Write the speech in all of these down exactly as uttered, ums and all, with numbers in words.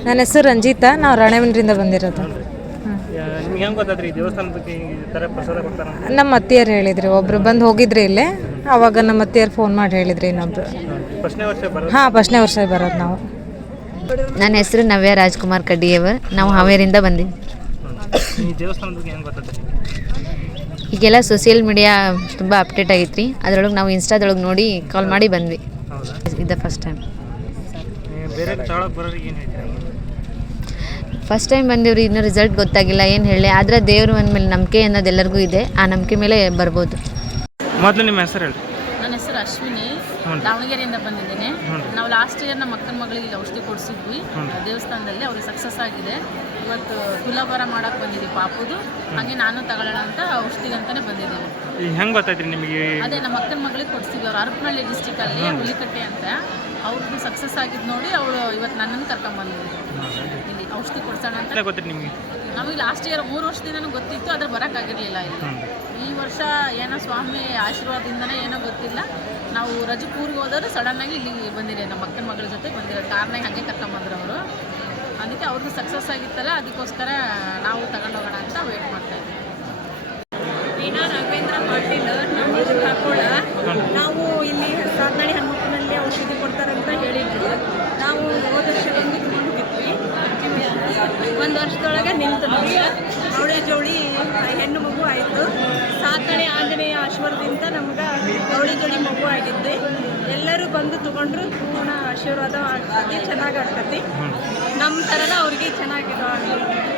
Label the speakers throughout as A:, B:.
A: ನನ್ನ ಹೆಸರು ರಂಜಿತಾ, ನಾವು ರಾಣೆಬೆನ್ನೂರಿಂದ ಬಂದಿರೋದು.
B: ನಿಮ್ಗೆ ಹೆಂಗೆ ಗೊತ್ತಾದ್ರಿ ದೇವಸ್ಥಾನ ಬಗ್ಗೆ ಈ ಥರ ಪ್ರಸಾದ ಕೊಡ್ತಾರೆ?
A: ನಮ್ಮ ಅತ್ತಿಯರು ಹೇಳಿದ್ರಿ, ಒಬ್ರು ಬಂದು ಹೋಗಿದ್ರಿ ಇಲ್ಲೇ, ಆವಾಗ ನಮ್ಮ ಅತ್ತಿಯರು ಫೋನ್ ಮಾಡಿ ಹೇಳಿದ್ರಿ ಇನ್ನೊಬ್ರು.
B: ಫಸ್ಟ್ನೇ ವರ್ಷ ಬರೋದು?
A: ಹಾಂ, ಫಸ್ಟ್ನೇ ವರ್ಷ ಬರೋದು ನಾವು.
C: ನನ್ನ ಹೆಸರು ನವ್ಯ ರಾಜ್ಕುಮಾರ್ ಕಡ್ಡಿಯವರು, ನಾವು ಹಾವೇರಿಂದ ಬಂದೀವಿ.
B: ಈ ದೇವಸ್ಥಾನದ ಬಗ್ಗೆ ಹೆಂಗೆ ಗೊತ್ತಾದ್ರಿ?
C: ಈಗೆಲ್ಲ ಸೋಷಿಯಲ್ ಮೀಡಿಯಾ ತುಂಬ ಅಪ್ಡೇಟ್ ಆಗೈತೆ ರೀ, ಅದರೊಳಗೆ ನಾವು ಇನ್ಸ್ಟಾದೊಳಗೆ ನೋಡಿ ಕಾಲ್ ಮಾಡಿ ಬಂದ್ವಿ.
B: ಹೌದಾ?
C: ಇದು ಫಸ್ಟ್ ಟೈಮ್.
B: ಬೇರೆ ತಗೊಳಕ್ಕೆ ಬರೋರಿಗೆ ಏನು ಹೇಳ್ತೀರಾ?
C: ಫಸ್ಟ್ ಟೈಮ್ ಬಂದೀವ್ರಿ, ಇನ್ನೂ ರಿಸಲ್ಟ್ ಗೊತ್ತಾಗಿಲ್ಲ, ಏನು ಹೇಳಿ. ಆದರೆ ದೇವರು ಅಂದಮೇಲೆ ನಂಬಿಕೆ ಅನ್ನೋದು ಎಲ್ಲರಿಗೂ ಇದೆ, ಆ ನಂಬಿಕೆ ಮೇಲೆ ಬರ್ಬೋದು.
B: ಮೊದಲು ನಿಮ್ಮ ಹೆಸರು ಹೇಳಿ.
D: ನನ್ನ ಹೆಸರು ಅಶ್ವಿನಿ, ದಾವಣಗೆರೆಯಿಂದ ಬಂದಿದ್ದೇನೆ. ನಾವು ಲಾಸ್ಟ್ ಇಯರ್ ನಮ್ಮ ಅಕ್ಕನ ಮಗಳಿಗೆ ಔಷಧಿ ಕೊಡಿಸಿದ್ವಿ ದೇವಸ್ಥಾನದಲ್ಲಿ, ಅವ್ರಿಗೆ ಸಕ್ಸಸ್ ಆಗಿದೆ. ಇವತ್ತು ತುಲಾಭಾರ ಮಾಡೋಕೆ ಬಂದಿದ್ವಿ ಪಾಪುದು, ಹಾಗೆ ನಾನು ತಗೊಳ್ಳೋಣ ಅಂತ ಔಷಧಿಗೆ ಅಂತಲೇ ಬಂದಿದ್ದೀವಿ.
B: ಹೆಂಗೆ ಗೊತ್ತಾಯ್ತು ನಿಮಗೆ?
D: ಅದೇ ನಮ್ಮ ಅಕ್ಕನ ಮಗಳಿಗೆ ಕೊಡಿಸ್ತೀವಿ, ಅವ್ರು ಹರಪನಹಳ್ಳಿ ಡಿಸ್ಟಿಕಲ್ಲಿ ಹುಲಿಕಟ್ಟೆ ಅಂತ, ಅವ್ರದ್ದು ಸಕ್ಸಸ್ ಆಗಿದ್ದು ನೋಡಿ ಅವಳು ಇವತ್ತು ನನ್ನನ್ನು ಕರ್ಕೊಂಬಂದಿದ್ವಿ ಇಲ್ಲಿ ಔಷಧಿ ಕೊಡ್ಸೋಣ ಅಂತ.
B: ಗೊತ್ತಿತ್ತು ನಿಮಗೆ? ನಮಗೆ
D: ಲಾಸ್ಟ್ ಇಯರ್ ಮೂರು ವರ್ಷದಿಂದ ಗೊತ್ತಿತ್ತು, ಆದರೆ ಬರೋಕ್ಕಾಗಿರಲಿಲ್ಲ ಇಲ್ಲಿ. ಈ ವರ್ಷ ಏನೋ ಸ್ವಾಮಿ ಆಶೀರ್ವಾದದಿಂದನೇ ಏನೋ ಗೊತ್ತಿಲ್ಲ, ನಾವು ರಜಪೂರ್ಗೆ ಹೋದವರು ಸಡನ್ನಾಗಿ ಇಲ್ಲಿ ಬಂದಿರೋ ನಮ್ಮ ಅಕ್ಕನ ಮಗಳ ಜೊತೆ ಬಂದಿರೋ ಕಾರ್ನಾಗ ಹಾಗೆ ಕರ್ಕೊಂಬಂದ್ರು ಅವರು. ಅದಕ್ಕೆ ಅವ್ರದ್ದು ಸಕ್ಸಸ್ ಆಗಿತ್ತಲ್ಲ, ಅದಕ್ಕೋಸ್ಕರ ನಾವು ತಗೊಂಡೋಗೋಣ ಅಂತ ವೇಟ್ ಮಾಡ್ತಾ ಇದ್ದೀವಿ.
E: ರೀನಾ ರಾಘವೇಂದ್ರ ಪಾಟೀಲ್, ನಮ್ಮ ಹಾಕೋಳ. ನಾವು ಇಲ್ಲಿ ಸಾಧನಳ್ಳಿ ಹನುಮಪ್ಪನಲ್ಲಿ ಔಷಧಿ ಕೊಡ್ತಾರಂತ ಹೇಳಿದ್ರು. ನಾವು ಹೋದ ವರ್ಷ ಬಂದು ಹೋಗಿದ್ವಿ, ಒಂದು ವರ್ಷದೊಳಗೆ ನಿಂತು ನಮಗೆ ಅವಳೆ ಜೋಡಿ ಹೆಣ್ಣು ಮಗು ಆಯಿತು. ಸಾಧನಳ್ಳಿ ಆಂಜನೇಯ ಆಶೀರ್ವಾದದಿಂದ ನಮ್ಗೆ ಅವಳಿ ಜೋಡಿ ಮಗು ಆಗಿದ್ದೆ. ಎಲ್ಲರೂ ಬಂದು ತೊಗೊಂಡ್ರು, ಪೂರ್ಣ ಆಶೀರ್ವಾದ ಆಗ್ತದೆ, ಚೆನ್ನಾಗಿ ಆಗ್ತದೆ. ನಮ್ಮ ಥರನ ಅವ್ರಿಗೆ ಚೆನ್ನಾಗಿರೋ ಆಗಲಿ.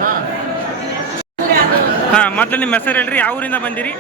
B: ಹಾಂ, ಮೊದಲು ನಿಮ್ಮ ಹೆಸರು ಹೇಳ್ರಿ, ಯಾವ ಊರಿಂದ ಬಂದಿರಿ?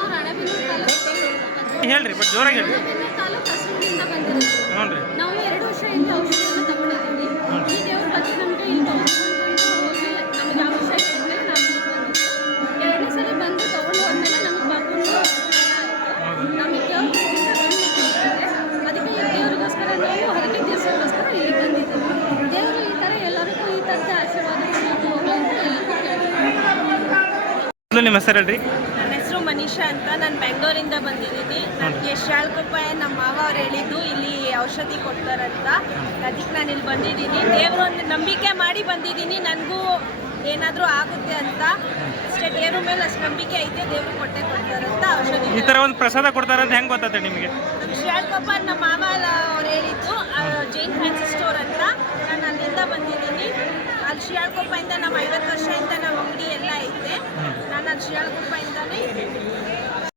B: ಹೇಳ್ರಿ, ಬಟ್ ಜೋರಾಗಿ ಹೇಳ್ರಿ. ಹ್ಞೂ ರೀ.
F: ನಾವು ಎರಡು ವರ್ಷದಿಂದ ಔಷಧಿಯನ್ನು ತಗೊಂಡಿದ್ದೀವಿ. ಈ ದೇವ್ರ ಬಗ್ಗೆ ನಮಗೆ ಇಲ್ಲಿ ಹೋಗಿ ನಮಗೆ ಅವಶ್ಯಕ ಇದ್ದರೆ ನಾವು ಬಂದಿದ್ದೀವಿ. ಎರಡನೇ ಸಲ ಬಂದು ತಗೊಂಡು ಹೋದ್ಮೇಲೆ ನಮಗೆ ಮಕ್ಕಳು ನಮಗೆ ದೇವ್ರ ಅದಕ್ಕೆ ಈ ದೇವ್ರಿಗೋಸ್ಕರ ನಾವು ಹರಕೆ ದಿವಸಕ್ಕೋಸ್ಕರ ಇಲ್ಲಿ ಬಂದಿದ್ದೀವಿ. ದೇವರು ಈ ಥರ ಎಲ್ಲರಿಗೂ ಈ ಥರದ ಆಶೀರ್ವಾದ ಹೋಗಲಿ ಅಂತ ಎಲ್ಲರಿಗೂ
B: ನಿಮ್ಮ ಹೆಸರು ಹೇಳ್ರಿ.
E: ನನ್ನ ಹೆಸರು ಮನೀಷಾ ಅಂತ, ನಾನು ಬೆಂಗಳೂರಿಂದ ಬಂದಿದ್ದೀನಿ. ನನಗೆ ಶಾಳ್ಕೊಪ್ಪ ನಮ್ಮ ಮಾವ ಅವ್ರು ಹೇಳಿದ್ದು ಇಲ್ಲಿ ಔಷಧಿ ಕೊಡ್ತಾರಂತ, ಅದಕ್ಕೆ ನಾನು ಇಲ್ಲಿ ಬಂದಿದ್ದೀನಿ. ದೇವರು ಒಂದು ನಂಬಿಕೆ ಮಾಡಿ ಬಂದಿದ್ದೀನಿ, ನನಗೂ ಏನಾದರೂ ಆಗುತ್ತೆ ಅಂತ. ಅಷ್ಟೇ, ದೇವ್ರ ಮೇಲೆ ಅಷ್ಟು ನಂಬಿಕೆ ಐತೆ, ದೇವರು ಕೊಟ್ಟೆ ಕೊಡ್ತಾರಂತ ಔಷಧಿ.
B: ಈ ಥರ ಒಂದು ಪ್ರಸಾದ ಕೊಡ್ತಾರಂತ ಹೆಂಗೆ ಗೊತ್ತಾಯ್ತು ನಿಮಗೆ?
E: ನಮ್ಮ ಶಾಳ್ಕೊಪ್ಪ ನಮ್ಮ ಮಾವ ಅವ್ರು ಹೇಳಿದ್ದು, ಜೈನ್ ಫ್ಯಾನ್ಸಿ ಸ್ಟೋರ್ ಅಂತ. ನಾನು ಅಲ್ಲಿಂದ ಬಂದಿದ್ದೀನಿ. ಅಲ್ಲಿ ಶಿಯಾಳ್ಕೊಪ್ಪದಿಂದ ನಮ್ಮ ಐವತ್ತು ವರ್ಷದಿಂದ ನಮ್ಮ ಅಂಗಡಿ ಎಲ್ಲ ಐತೆ. ನಾನು ಅಲ್ಲಿ ಶಿಯಾಳ್ಕೊಪ್ಪದಿಂದನೇ